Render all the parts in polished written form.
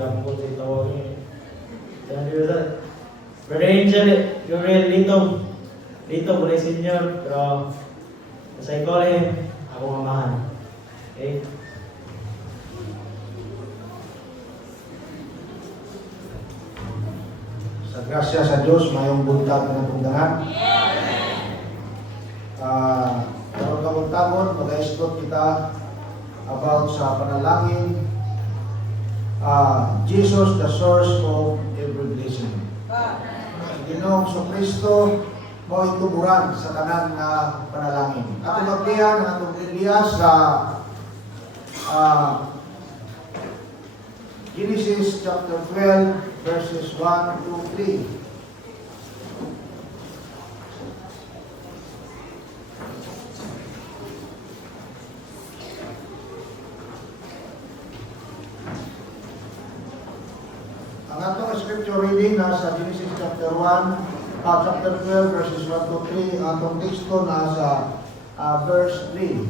ang po sa tawag niya. Yan di ba? Brother Angel, Gabriel Lito po na senior, pero sa ikole, ako mamahan. Okay? Sa grasya sa Diyos, mayong buntag na tungdangan. Karong kabuntagon, mag-escort kita about sa panalangin. Jesus, the source of every blessing. Ginoong sa Kristo, mo ituburan sa tanan na panalangin. At magdiyan ang atong Biblia sa Genesis chapter 12 verses 1 to 3. Ang atong scripture reading nasa Genesis chapter 12 verses 1 to 3. Ang atong teksto nasa verse 3.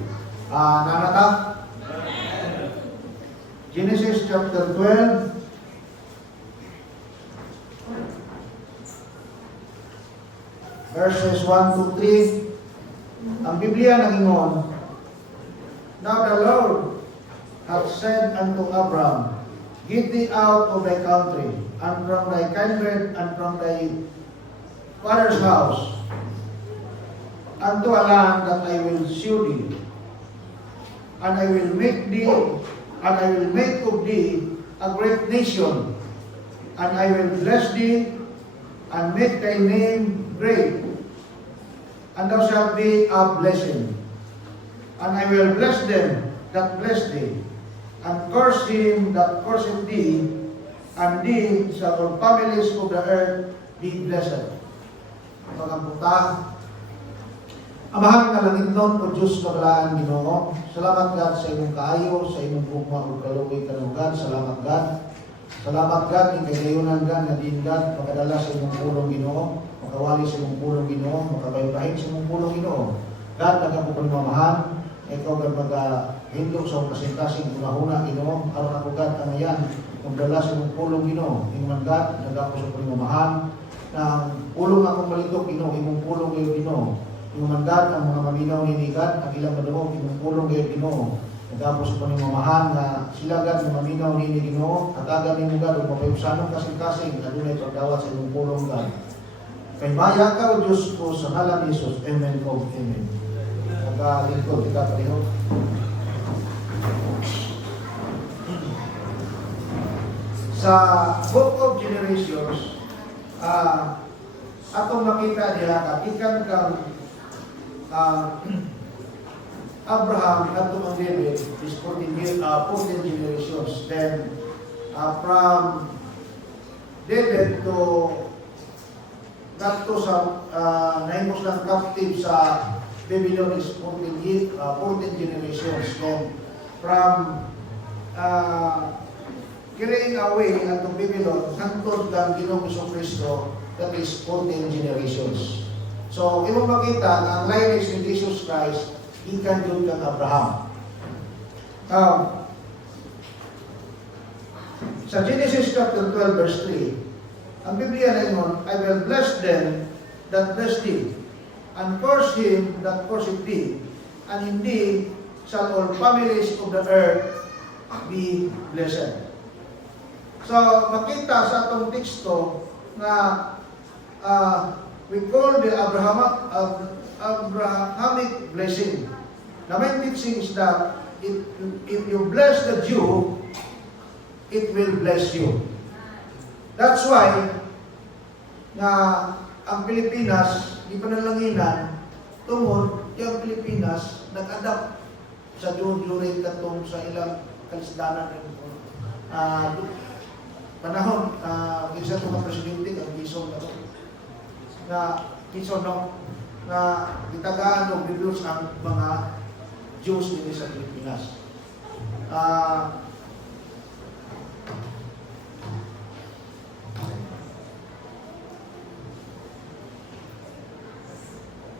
Nanata? Genesis chapter 12 verses 1 to 3. Ang Biblia nangingon, Now the Lord hath said unto Abram, Get thee out of thy country, and from thy kindred, and from thy father's house, unto a land that I will shew thee, and I will make of thee a great nation, and I will bless thee, and make thy name great, and thou shalt be a blessing. And I will bless them that bless thee, and curse him that curseth thee, and thee shall all families of the earth be blessed. Pagkamputa, Amahan nga langit nun, o Diyos kagalaan Ginoo. Salamat God sa imong kaayo, sa imong bugma o kaluoy kanugan. Salamat God. Salamat God, yung kagayunan God, na din God, makadala sa imong pulong Ginoo, makawali sa imong pulong Ginoo, makabaybahin sa imong pulong Ginoo. God, nagkapupong mamahan, ikaw God magahindog sa kasing-kasing unahuna Ginoo, aron ako God, kanayan, magdala sa imong pulong Ginoo. Ingman God, nagkapupong mamahan, na pulong akong malitok Ginoo, imong pulong Ginoo. Yung mandat ang mga maminaw ni God, ang ilang maduong pinupulong kayo Ginoo. Nagapos po ng mamahan na sila God, ng maminaw ni Ginoo, katagan ni mo God, o mapayusanong kasing-kasing, na doon ay pagdawat sa inyong pulong God. Kay maya ka o Diyos ko sa ngalan ni Jesus. Amen ko. Amen. Nagkalingkod kita pareho. Sa Book of Generations, atong makita niya, katikan kang Abraham at to David is 14 generations. Then from David to Gato sa naimos ng captive sa Babylon is 14 generations. Then from carrying away at to Babylon hangtod kang Ginoong Kristo, that is 14 generations. So, imong makita na ang lineage ni Jesus Christ, ikan yun kang Abraham. Sa Genesis chapter 12 verse 3, ang Biblia na yun, I will bless them that bless thee, and curse him that curseth thee, and in thee shall all families of the earth be blessed. So, makita sa atong teksto na we call the Abrahamic blessing. The main teaching is that if you bless the Jew, it will bless you. That's why na ang Pilipinas, di panalanginan, tungod yung Pilipinas nag-adapt sa during katong sa ilang kalisdanan panahon, isa itong mga presidente, ang Quezon na Quezon, na gitagaan o biblos ang mga Jews dito sa Pilipinas.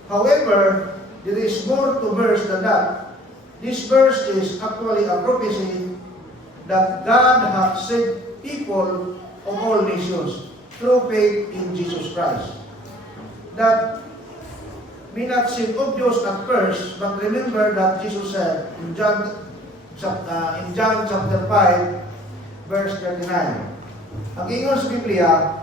However, there is more to verse than that. This verse is actually a prophecy that God hath said people of all nations through faith in Jesus Christ. That may not seem obvious at first, but remember that Jesus said in John chapter 5, verse 39. Ang ingon sa Biblia,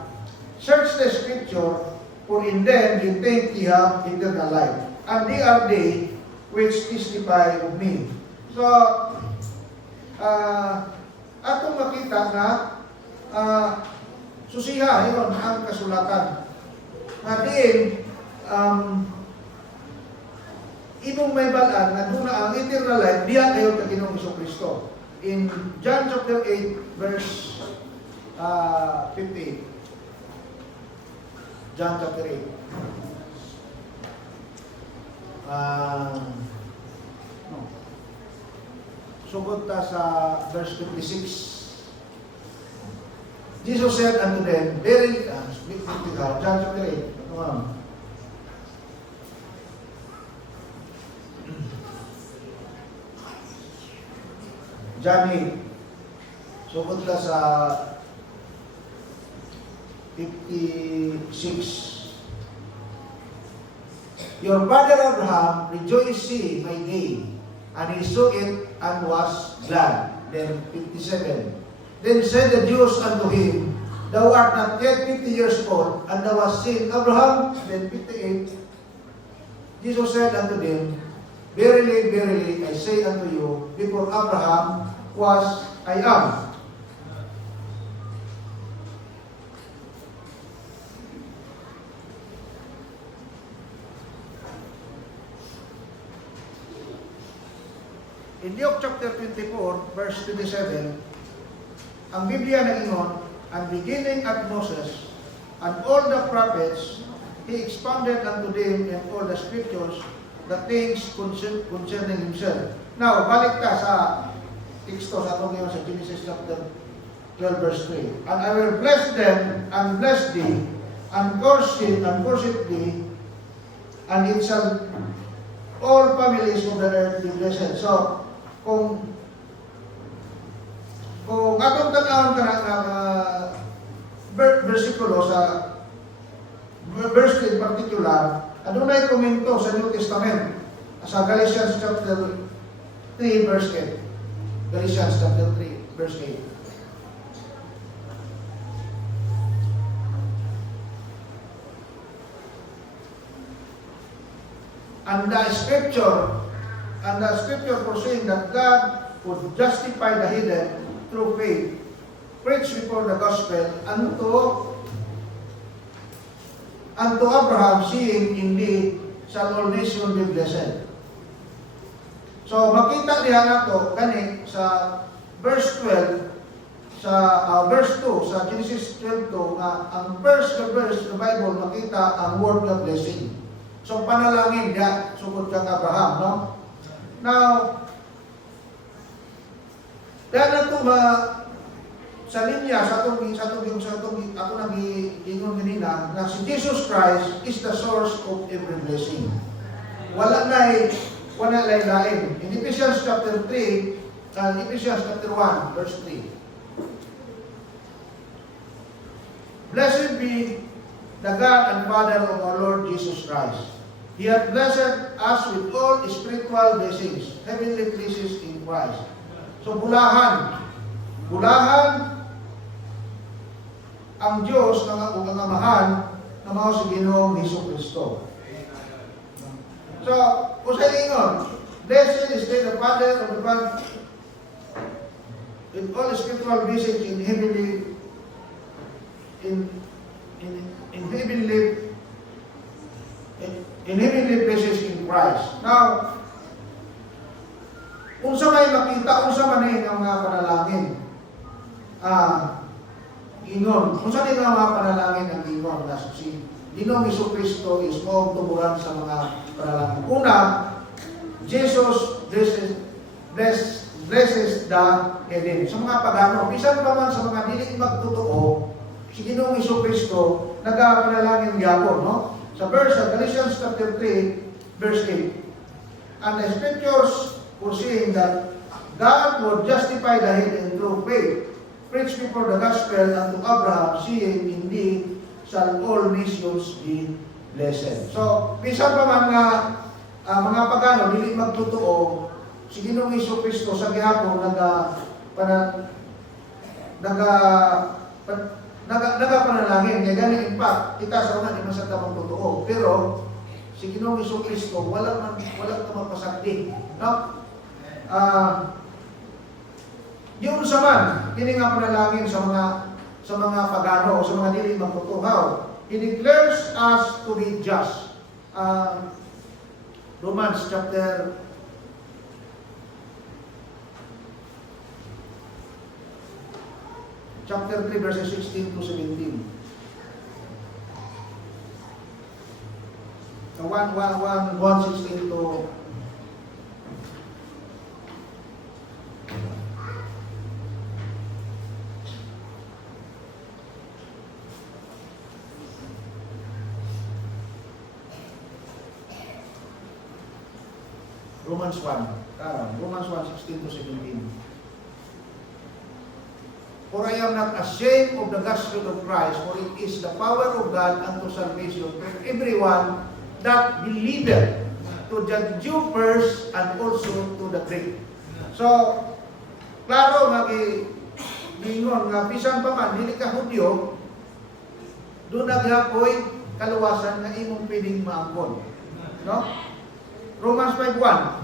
search the scripture, for in them you think ye have eternal life, and they are they which testify of me. So, atong makita na susiha, yun ang kasulatan. Din, imong may balaan na doon ang eternal life, diyan kayo kay Ginoong Jesucristo. In John chapter 8, verse 58. John chapter 8. Sugod ta sa verse 56. Jesus said unto them, very, John chapter 8. John 8. Sugod ta sa 56. Your father Abraham rejoiced seeing my day, and he saw it and was glad. Then 57. Then said the Jews unto him, Thou art not yet 50 years old, and thou hast seen Abraham. Then 58. Jesus said unto them, Verily, verily, I say unto you, before Abraham was, I am. In Luke chapter 24, verse 27, ang Biblia nag-ingon, and beginning at Moses, and all the prophets, he expounded unto them in all the scriptures the things concerning himself. Now, balik ka sa teksto sa atong ngayon sa Genesis chapter 12, verse 3. And I will bless them, and bless thee, and curse thee, and it shall all families of the earth be blessed. So, kung atong tanawon ka na versikulo sa verse 3 in particular, adunay komento sa New Testament sa Galatians chapter 3 verse 8. Galatians chapter 3 verse 8. And the scripture foreseeing that God would justify the hidden through faith, preached before the gospel unto Abraham, seeing indeed shall all nations be blessed. So makita diha nato gani sa verse 12 sa verse 2 sa Genesis 12:2 nga ang first verse ng Bible makita ang word of blessing. So panalangin diha sugod kang Abraham, no? Now, dahil na ito sa linya, sa atong ako nag-ingon kanina, na si Jesus Christ is the source of every blessing. Wala lain. In Ephesians chapter 3, and Ephesians chapter 1, verse 3. Blessed be the God and Father of our Lord Jesus Christ. He hath blessed us with all spiritual blessings, heavenly places in Christ. So bulahan ang Diyos ng amahan na mga si Ginoong Jesucristo. So, kung sa ingon, blessed is the Father of the Father with all spiritual blessings in heavenly places in Christ. Now, unsa may makita, unsa man ang mga panalangin. Unsa din ang mga panalangin ang ingon na si Ginoong Jesucristo is mo tumuran sa mga panalangin. Una, Jesus blesses the hidden. Sa mga pagano, bisan pa man sa mga dili magtotoo, si Ginoong Jesucristo nagapanalangin gyapon, no? Sa verse sa Galatians chapter 3, verse 8. And the scriptures foreseeing that God would justify the hidden through faith, preach before the gospel unto Abraham, saying, indeed, shall all nations be blessed. So, bisan pa man nga mga pagano, dili magtotoo, si Ginoong Hesus-Kristo sa gihapon nagapanalangin. Kaya gani, in fact, kita sa una, di man sa tamang totoo. Pero, si Ginoong Hesus-Kristo, walang tamang pasakdi. No? Yung sa man, hindi nga panalangin sa mga pagano o sa mga dili magtotoo. He declares us to be just. Romans chapter 3 verses 16 to 17. 1:16 to Romans 1:16 to 17. For I am not ashamed of the gospel of Christ, for it is the power of God unto salvation for everyone that believeth, to the Jew first and also to the Greek. So, klaro nga gingon nga bisan pa man dili ka Hudyo, do naghapoy kaluwasan nga imong pwedeng maangkon. No? Romans 5:1.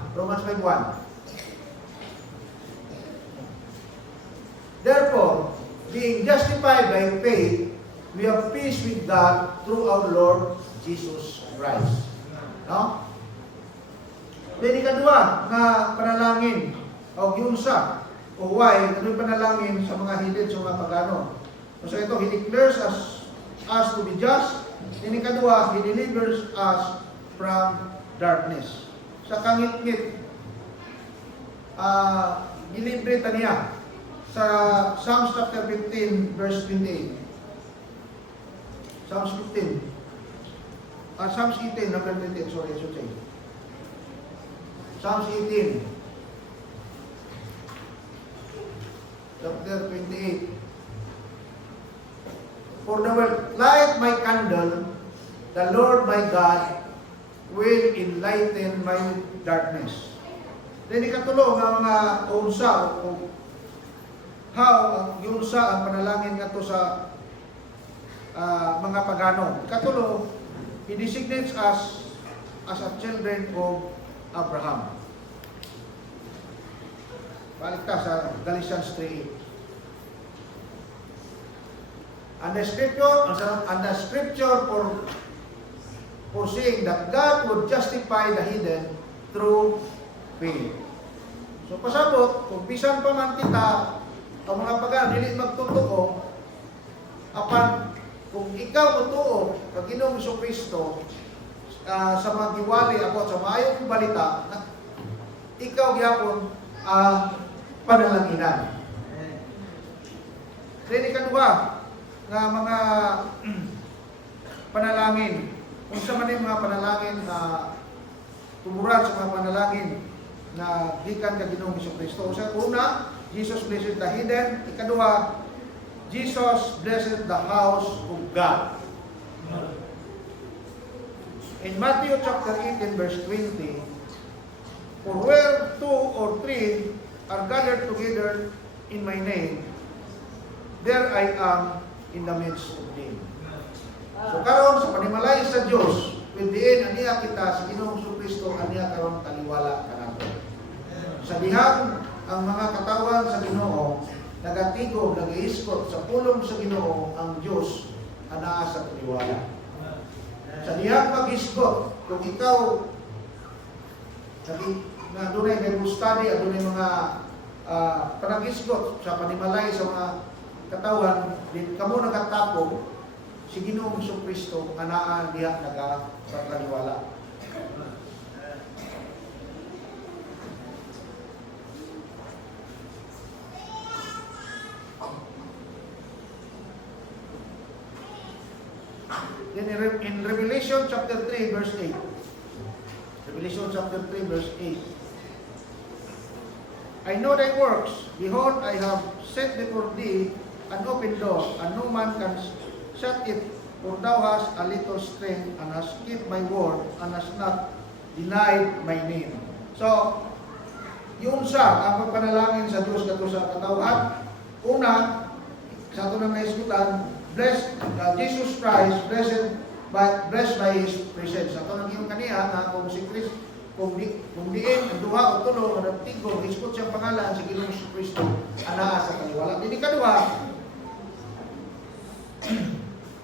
Therefore, being justified by faith, we have peace with God through our Lord Jesus Christ. No? Pwede kadua nga panalangin o giunsa o why kung panalangin sa mga hilid sa mga pagano. So ito, He declares us to be just. Ini kadua, He delivers us from darkness. Sa kangit-ngit, gilibre ta niya sa Psalms chapter 15 verse 28. Psalms 18 number 28, sorry, I should say. Psalms 18 chapter 28. For thou wilt light my candle, the Lord my God will enlighten my darkness. Dili katulo nga mga unsa o how yung unsa ang panalangin ngadto sa mga pagano. Katulo, He designates us as a children of Abraham. Balik ta sa Galatians 3:8. And the scripture for saying that God would justify the hidden through faith. So pasabot, kung bisan pa man kita ang mga pagano dili magtotoo, apan kung ikaw totoo kag Ginoong Hesus-Kristo sa mga giwali about sa maayong balita, ikaw gyapon panalanginan. Dili kadua nga mga panalangin. Kung sa man mga panalangin na tumuran sa mga panalangin na gikan kag Ginoong Hesus-Kristo. Sa una, Jesus blessed the hidden. Ikadua, Jesus blessed the house of God. In Matthew chapter 18 verse 20, for where 2 or 3 are gathered together in my name, there I am in the midst of them. So karon sa panimalay sa Dios, pwedeen aniya kita sa Ginoong Hesus-Kristo aniya karon taliwala kanato. Sa dihang ang mga katawan sa Ginoo nagatigom, nag-iiskot sa pulong sa Ginoo ang Dios anaa sa taliwala. Sa dihang mag-iskot, kung ikaw na dunay Bible study at dunay mga panag-iskot sa panimalay sa mga katawan, din kamo nagatapog si Ginoong Hesus-Kristo anaa diha naga sa taliwala. Then in Revelation chapter 3 verse 8. Revelation chapter 3 verse 8. I know thy works. Behold, I have set before thee an open door, and no man can shut it. For thou hast a little strength, and hast kept my word, and hast not denied my name. So, yung ang pagpanalangin sa Diyos kato sa katawhan, una, sa ito nang naiskutan, blessed Jesus Christ, blessed by His presence. Sa ito nang iyong kaniya, na kung si Christ, kung diin, ang duha o tulo, ang nagtigo, iskot siyang pangalan, si Ginoong si Kristo, anaa sa kaliwala. Hindi kaduha,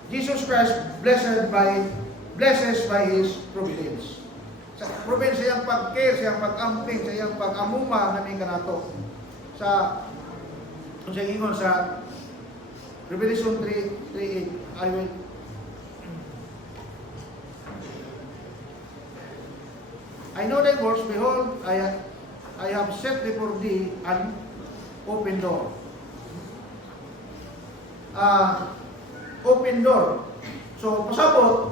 Jesus Christ blesses by His providence. Sa providence, siyang pag-care, siyang pag-amping, siyang pag-amuma, ngayon ka na ito. Kung siya ingon sa Revelation 3:8, I know thy works, behold, I have set before thee an open door. Open door. So, pasabot,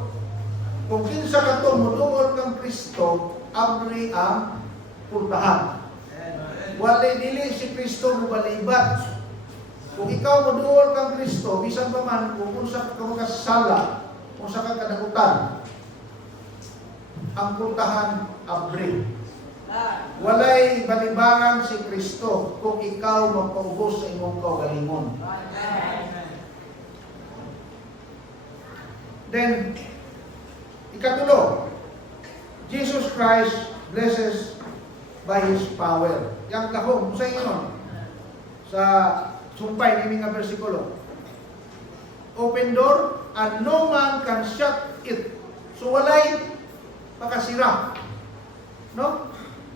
kung kinsa ka ito, mudungol kang Kristo, abri ang pultahan. Walay dili si Kristo mo balibat. Kung ikaw mudungol kang Kristo, bisan pa man, kung unsa ka makasala, kung sa ka kadakutan, ang pultahan abri. Walay balibaran si Kristo kung ikaw magpaubos sa imong kaugalingon. Then, ikatulo, Jesus Christ blesses by His power. Yang kahong, sa inyo, sa sumpay ni mga versikulo, open door, and no man can shut it. So, walay makasira. No?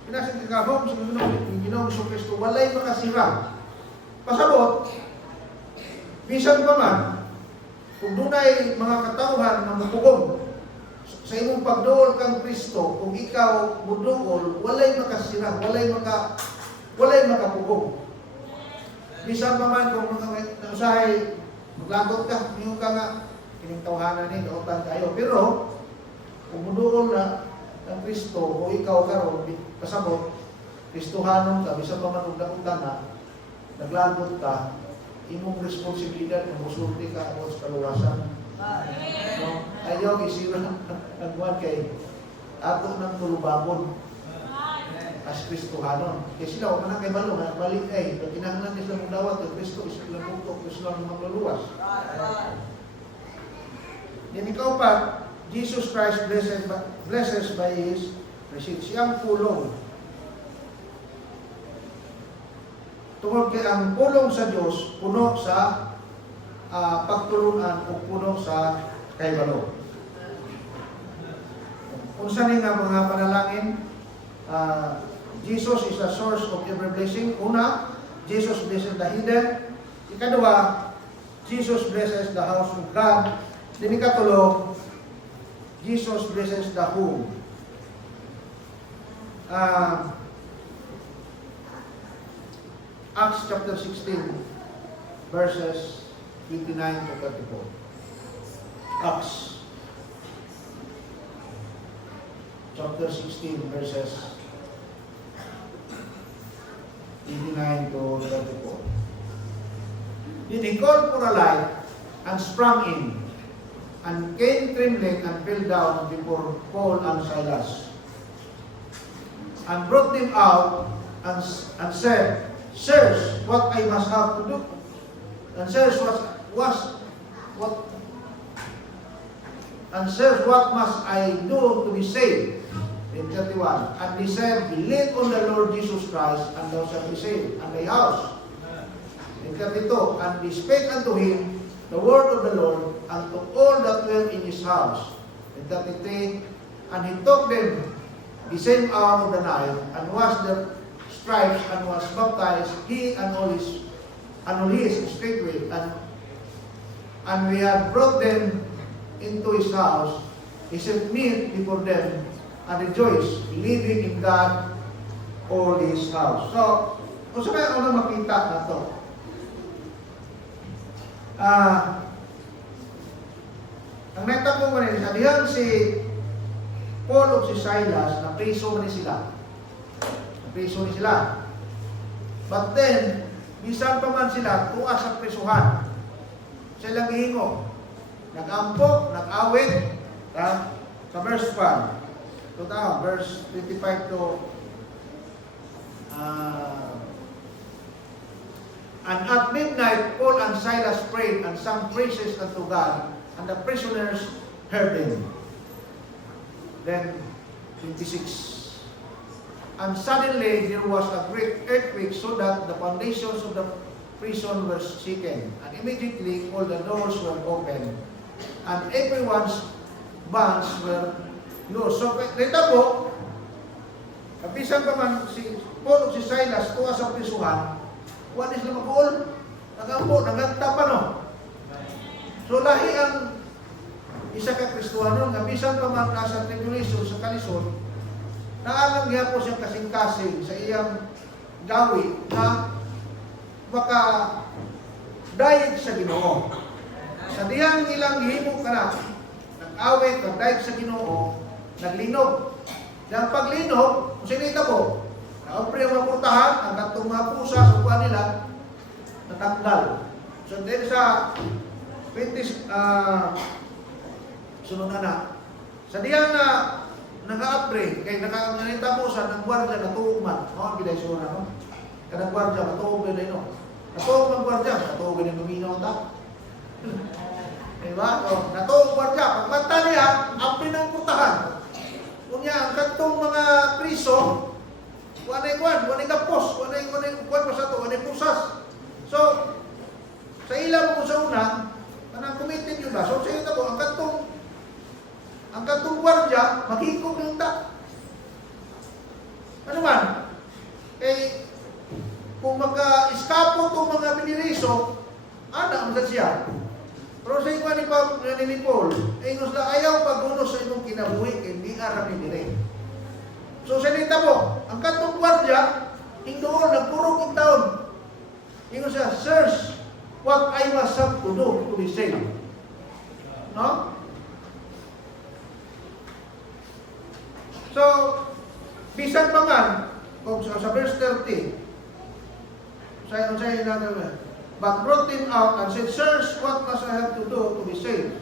Pinasin kahong, sa Ginoong Kristo, walay makasira. Pasabot, bisan pa man, kung dunay mga katawhan na mupugong sa imong pagduol kang Kristo, kung ikaw muduol, walay makasira, walay makapugong. Bisan pa man kung mga usahay maglagot ka, niyo ka nga kining tawhanan ni kautan kayo. Pero kung muduol na ang Kristo o ikaw karon pasabot, Kristohanon ka, bisan pa man og dakutan na naglagot ka, imong responsibilidad kung musulti ka o sa kaluwasan. No? Ayaw isira ang buwan kay ato ng tulubabon as Kristohanon. Kaya sila, huwag na kay balong, balik ay, pag kinahanglan nila mong dawat, ang Kristo, isang lang buktok, isang lang magluluwas. Then ikaw pa, Jesus Christ blesses by His presence. Siyang pulong. Tungkol kay ang pulong sa Diyos, puno sa pagtulunan o puno sa kaibalo. Kung saan nga mga panalangin, Jesus is the source of every blessing. Una, Jesus blesses the hidden. Ikadua, Jesus blesses the house of God. Then ikatulo, Jesus blesses the home. Acts chapter 16, verses 29 to 34. Acts chapter 16, verses 29 to 34. Then he called for a light and sprang in, and came trembling and fell down before Paul and Silas, and brought them out and said, Sirs, what I must have to do? And sirs, what must I do to be saved? In 31. And he said, Believe on the Lord Jesus Christ, and thou shalt be saved, and thy house. In 32. And he spake unto him the word of the Lord, and to all that were in his house. In 33. And he took them the same hour of the night, and washed their stripes, and was baptized, he and all his straightway. And we had brought them into his house. He set meat before them, and rejoiced, believing in God all his house. So, kung saan ako makita na ito? Ang naitako mo rin, sabihan si Paul o si Silas, na preso ni sila. But then, bisan pa man sila, tuwa sa prisuhan. Sila gihingo. Nag-ampo, nag-awit, sa verse 1. Ito tayo, verse 25 to and at midnight, Paul and Silas prayed and sang praises unto God, and the prisoners heard them. Then, 26. And suddenly there was a great earthquake, so that the foundations of the prison were shaken. And immediately all the doors were opened, and everyone's bonds were loosed. So, kita po, kapisan pa man si Paul o si Silas tuwa sa prisuhan, wala sila mag-uol, nag-ampo, nagagtapa, no? So, lahi ang isa ka Kristuhano, nga bisan pa man nasa tribulation sa kalisod, naalang niya po siyang kasing-kasing sa iyang gawi na baka dayeg sa Ginoo. Sa diyang ilang himo ka na, nag-awit, nag-dayeg sa Ginoo, naglinog. Yang paglinog, kung sinita po, naopre ang mapurtahan, ang katong mga pusa sa buwan nila, natanggal. So, dahil sa 20, sunod na, sa diyan na nag-a-upgrade, kay nakaganita po sa nagwardya na tuog man. No, biday sura, no? Kanagwardya, matuog biday, no? Natuog man gwardya, natuog biday luminaw ta. Diba? O, natuog gwardya. Pagmanta niya, ang pinangpurtahan. Kunya, ang kantong mga priso, wanay kapos, wanay pa sa ito, wanay pusas. So, sa ilang mo sa una, kanang committed yun ba? So, sa ito po, ang kantong gwardya, maghikog yung ta. Ano man? Eh, kung maka-eskapo itong mga biniriso, ana, ang siya. Pero sa iba ni Paul, ingos na ayaw pag-unos sa imong kinabuhi, hindi arami dire. So, salita mo, ang kantong gwardya, doon, nagpurog yung taon. Ingos siya, sirs, what I must have to do to be saved. No? So, bisan pa man, kung sa verse 30, sa'yo natin, but brought him out and said, sirs, what must I have to do to be saved?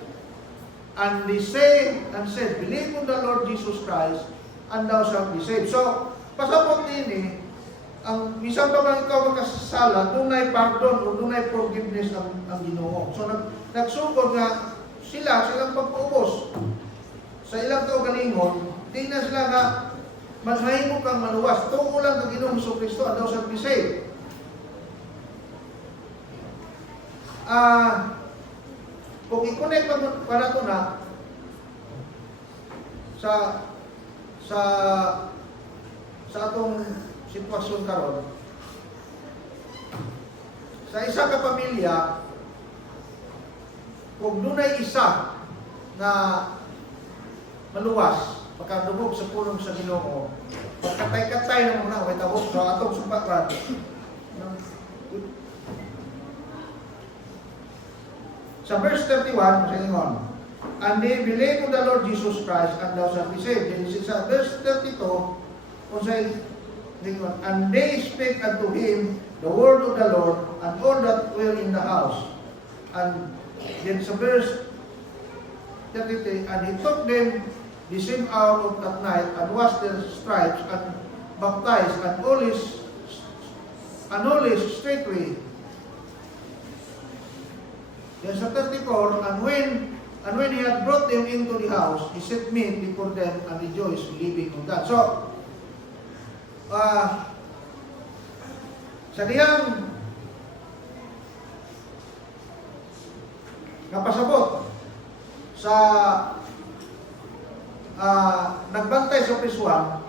And they said, believe on the Lord Jesus Christ, and thou shalt be saved. So, pasapot din ang bisan pa man ikaw makasala, dunay pardon o dunay forgiveness ang Ginoo. So, nagsugod nga silang pagpuubos sa ilang kaugalingon, di na sila nga mahimo kang maluwas. Tungo lang kang Ginoong Kristo, and thou shalt be saved. Kung i-connect pa na ito na sa atong sitwasyon karon, sa isa ka pamilya, kung dunay isa na maluwas, makadubog sa pulong sa Ginoo, pagkatay-katay ng mga way tawag sa atong sumpatan, sa verse 31, masalingon, and they believe on the Lord Jesus Christ, and thou shalt be saved. And sa verse 32, kung say, and they spake unto him the word of the Lord, and all that were in the house. And then sa verse 33, and he took them the same hour at night, and washed their stripes, and baptized, and all his straightway. Then sa 34, and when he had brought them into the house, he set meat before them and rejoiced, believing on God. So, sa diyang napasabot sa nagbantay sa prisuan,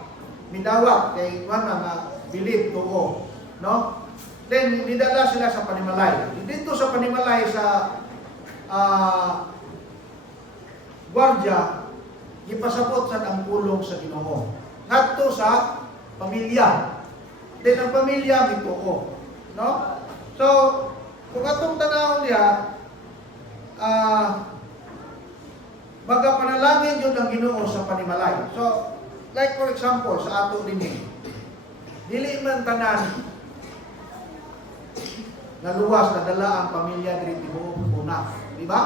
midawat kay Juana na believe tuo, no? Then, nidala sila sa Panimalay. Dito sa Panimalay, sa gwardya, ipasabot sa ang pulong sa Ginoo. Ngadto sa pamilya. Then, ang pamilya, may tuo. No? So, kung atong tanaw niya, baga panalangin yun ang Ginoo sa Panimalay. So, like for example, sa ato din dili man tanan nga luwas na dala ang pamilya diri tibuok una. Di ba?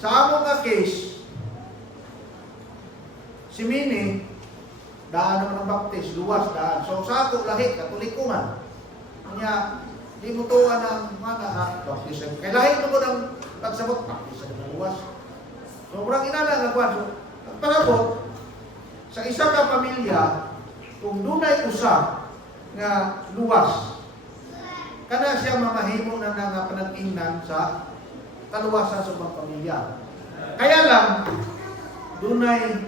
Sa among nga case, si Mini, daan naman ang baptist, luwas daan. So sa ako lahi, katoliko man. Kanya, di mo tuwa ng mga baptism. Kaya lahi mo ko ng pagsabot, baptism na luwas. So murang inala nga kwan. So, ang pasabot, sa isa ka pamilya, kung dunay usa nga luwas, kana siya mamahimo na nga panag-ingnan sa kaluwasan sa mga pamilya. Kaya lang, dunay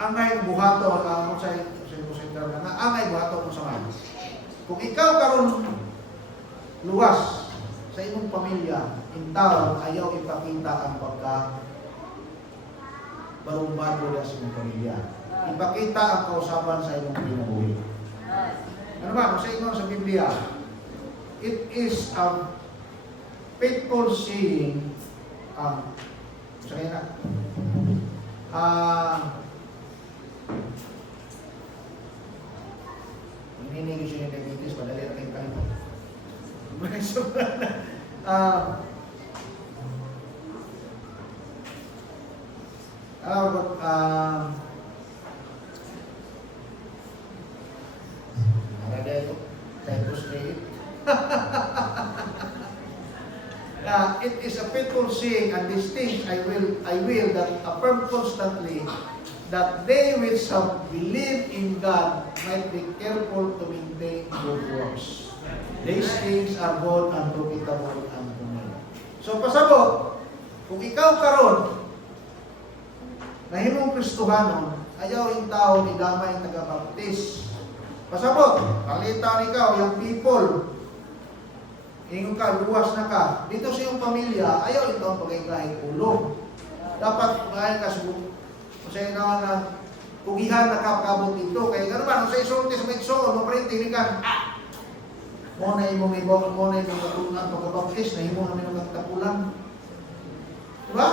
angay buhato ang sa nga angay buhato mo sa man. Kung ikaw karon luwas sa imong pamilya, intaw ayaw ipakita ang pagka barumbado sa imong pamilya. Ipakita ang kausaban sa imong kinabuhi. Ano ba? Kung sa inyo sa Biblia, it is a faithful saying, saya na, ini siya yung diabetes, madali na kayong kayo. It is a faithful saying, and these things I will that affirm constantly, that they which have believed in God might be careful to maintain good works. These things are good and profitable unto me. So pasabot, kung ikaw karon nahimong Kristohanon, ayaw yung tao ni damay taga-baptis. Pasabot, palitan ikaw, yung people, ingon ka, luwas na ka. Dito sa iyong pamilya, ayaw ito ang pag-ikahit ulo. Dapat kaya ka kasi na pugihan na kapabot ito. Kaya gano'n ba, sa isulti sa magsoon, maparinti kan, mo na imong ibang, mo na imong katunan pagkabaptis, na imong namin ang magtapulan. Diba?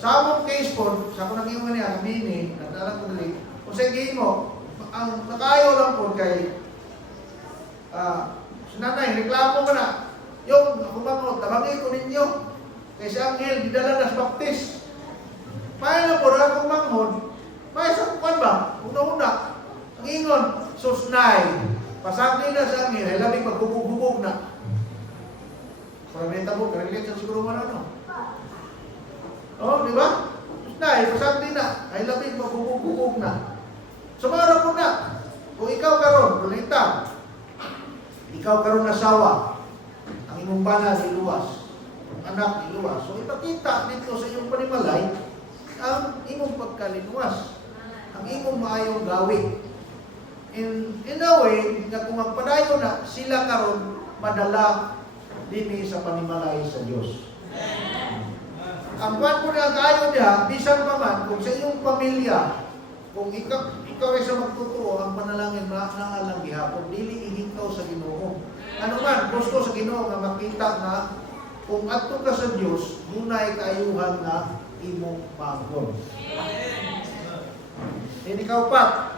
Sa among case po, sa ako nag-iwan niya, Mini, nagdalag ko dali, kung sa mo, ang nakayaw lang po kay sinanay, reklamo mo na. Yung, ako bangon, tabagay ko ninyo. Kaya si Angel, didala na sa baptis. Maya na po, akong bangon. Maya sa kuwan ba? Una-una. Ang ingon, susnay. Pasagay na sa Angel, ay labing maghubog-hubog na. Paramita mo, karelate sa siguro mo na, no? Oh, di ba? Susnay, pasagay na. Ay labing maghubog-hubog na. Sumara po na. Kung ikaw karon, kulita. Ikaw karon asawa, ang imong bana niluwas, ang anak niluwas. So ipakita dito sa iyong panimalay ang imong pagkalinuwas, ang imong maayong gawi. In a way, nga kung magpadayon na, sila karon madala dinhi sa panimalay sa Dios. Ang kwan ko na kayo niya, bisan pa man, kung sa iyong pamilya, kung ikaw ay sa magtotoo, ang panalangin na nangalang gihapon, dili ihikaw sa Ginoo. Ano man, gusto sa Ginoo nga makita na kung adto ka sa Dios, dunay kaayuhan na imong maagom. Then ikaw pa,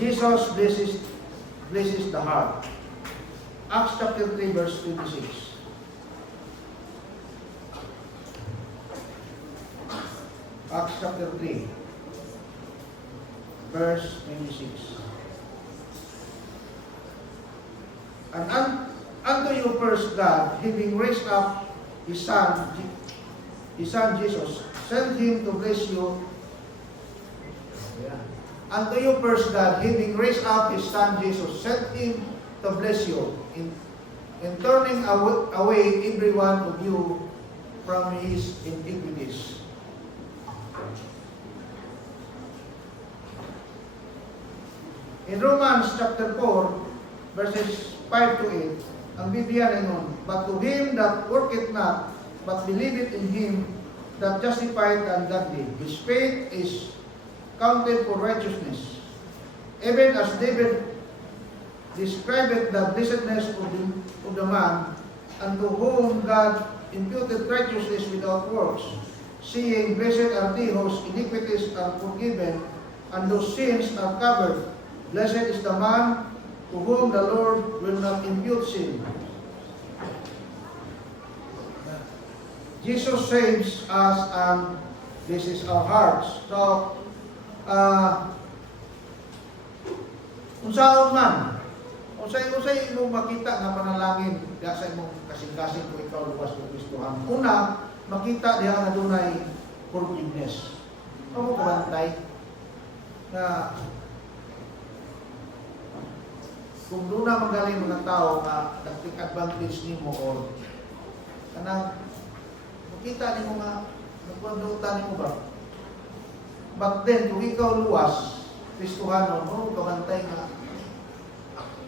Jesus blesses the heart. Acts chapter 3 verse 26. Acts chapter 3, verse 26. And unto you first God, having raised up His Son Jesus, sent Him to bless you. Unto you first God, having raised up His Son Jesus, sent Him to bless you, in turning away every one of you from his iniquities. In Romans chapter 4, verses 5 to 8, ang Biblia nun, but to him that worketh not, but believeth in him that justified and godly, his faith is counted for righteousness. Even as David describeth the blessedness of the man, unto whom God imputed righteousness without works, saying, Blessed are they whose iniquities are forgiven, and whose sins are covered. Blessed is the man to whom the Lord will not impute sin. Jesus saves us, and this is our hearts. So, unsaon man, unsay imong makita nga panalangin diha sa imong kasing-kasing kung ikaw luwas kay Kristohan. Una, makita diha nga dunay forgiveness. Ano ko bantay na kung doon na magaling mga tao na nag-take advantage nimo or kanang makita nimo nga nagpandutan nimo ba. But then, kung ikaw luwas, Kristohanon, mo kabantay nga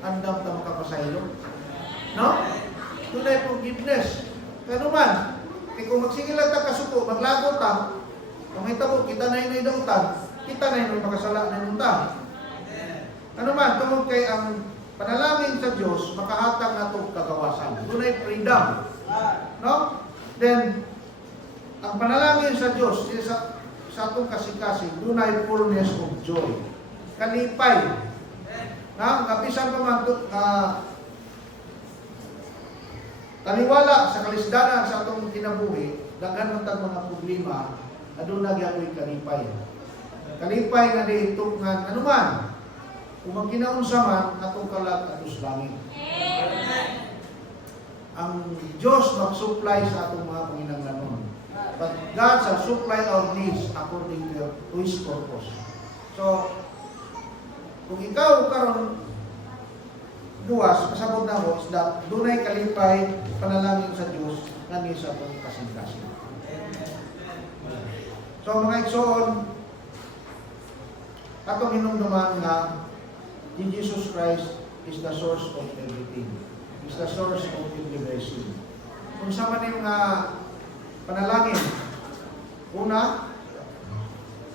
andam ta makapasaylo. No? Doon ay forgiveness. Kaya man, kung magsigilan ta kasuko, maglago ta, kung hitabo, kita na yun idautan, kita na yun makasala na yun ta. Ano man, tungkol kay ang panalangin sa Diyos, makahatag na itong kagawasan. Doon ay freedom. No? Then, ang panalangin sa Diyos, sa itong kasing-kasing, doon ay fullness of joy. Kalipay. Kapisan pa man ito, taliwala sa kalisdanan sa itong kinabuhi, daghan man tag mga problema, adun na gyakoy kalipay. Kalipay nga di ito nga, ano man, kung magkinaunsa man, atong kalag atos langit. Ang Diyos mag-supply sa atong mga panginahanglanon. But God shall supply our needs according to His purpose. So, kung ikaw karon buwas, pasabot na mo, is that dunay kalipay panalangin sa Diyos nga ni sa itong kasing-kasing. So, mga igsoon, atong hinumduman nga in Jesus Christ is the source of everything. Is the source of every blessing. Kung sa man yung panalangin, una,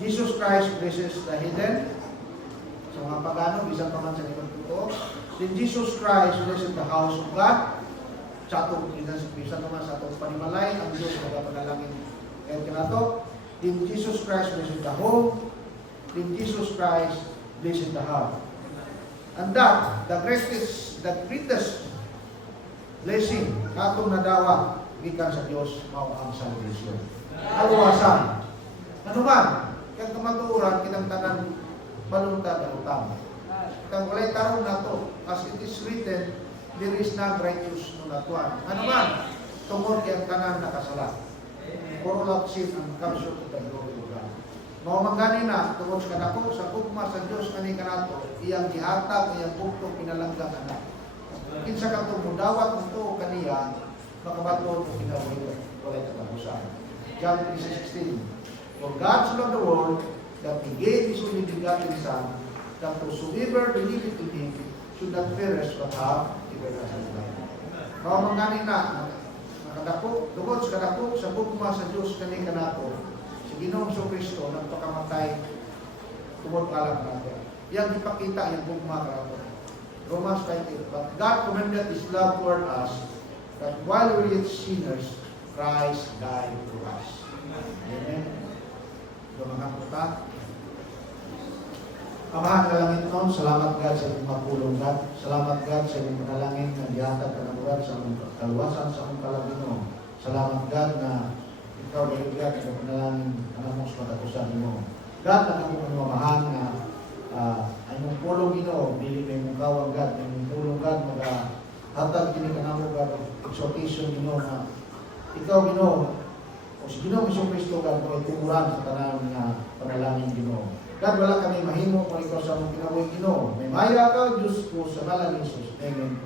Jesus Christ blesses the hidden. Sa mga pagano, bisan pa man sa likod ko. Then Jesus Christ blesses the house of God. Sa atong, bisan naman sa atong panimalay, ang Diyos magapanalangin kayo kinato. Then Jesus Christ blesses the home. Then Jesus Christ blesses the heart. And that, the greatest blessing katong nadawa gikan sa Dios mao ang salvation. Kaluwasan. Ano man, kaya kamatuoran kinang tanan balunta na utang. Kang walay tarong nato, as it is written, there is none righteous no not one. Ano man, tungod kay ang tanan nakasala. For all of sin and comes short of the glory of God. Mao mangani na tungod sa kanako sa gugma sa Dios kani kanato, iyang gihatag iyang bugtong pinalanggang anak. Kinsa katong mudawat mo kaniya makabaton og kinabuhi walay katapusan. John 3:16. For God so loved the world that He gave His only begotten Son, that whosoever believeth in Him should not perish but have everlasting life. Mao mangani na nakadako tungod sa kadako sa gugma sa Dios kani kanato si Ginoong Kristo nagpakamatay tungod alam natin. Yang ipakita yung gugma kanato. Romans 5:8. But God commended His love toward us, that while we were yet sinners, Christ died for us. Amen. Mga puta. Amahan ka langit noon, salamat God sa iyong mapulong God. Salamat God sa iyong panalangin na dihatag ka ng God sa among kaluwasan sa among kalabino. Salamat God na ikaw dahil God sa panalangin na namang sa katapusan mo. God, na among mamahan na ay mong pulong Ginoo, dili may mong kawang God, ay mong pulong God, hatag kini kanamo God, exhortation Ginoo na ikaw Ginoo, o si Ginoo Hesus Kristo God, mo ituguran sa tanan nga panalangin Ginoo. God, wala kami mahimo kung ikaw sa mong kinabuhi Ginoo. May maya ka, Diyos ko, sa ngalan ni Jesus. Amen.